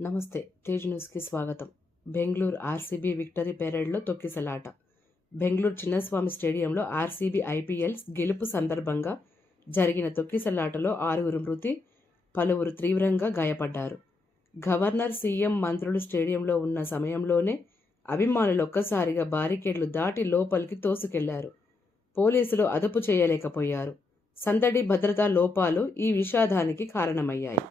నమస్తే తేజ్ న్యూస్కి స్వాగతం. బెంగళూరు ఆర్సీబీ విక్టరీ పెరేడ్లో తొక్కిసలాట. బెంగళూరు చిన్నస్వామి స్టేడియంలో ఆర్సీబీ ఐపీఎల్ గెలుపు సందర్భంగా జరిగిన తొక్కిసలాటలో ఆరుగురు మృతి పలువురు తీవ్రంగా గాయపడ్డారు. గవర్నర్ సీఎం మంత్రులు స్టేడియంలో ఉన్న సమయంలోనే అభిమానులు ఒక్కసారిగా బారికేడ్లు దాటి లోపలికి తోసుకెళ్ళారు. పోలీసులు అదుపు చేయలేకపోయారు. సందడి భద్రతా లోపాలు ఈ విషాదానికి కారణమయ్యాయి.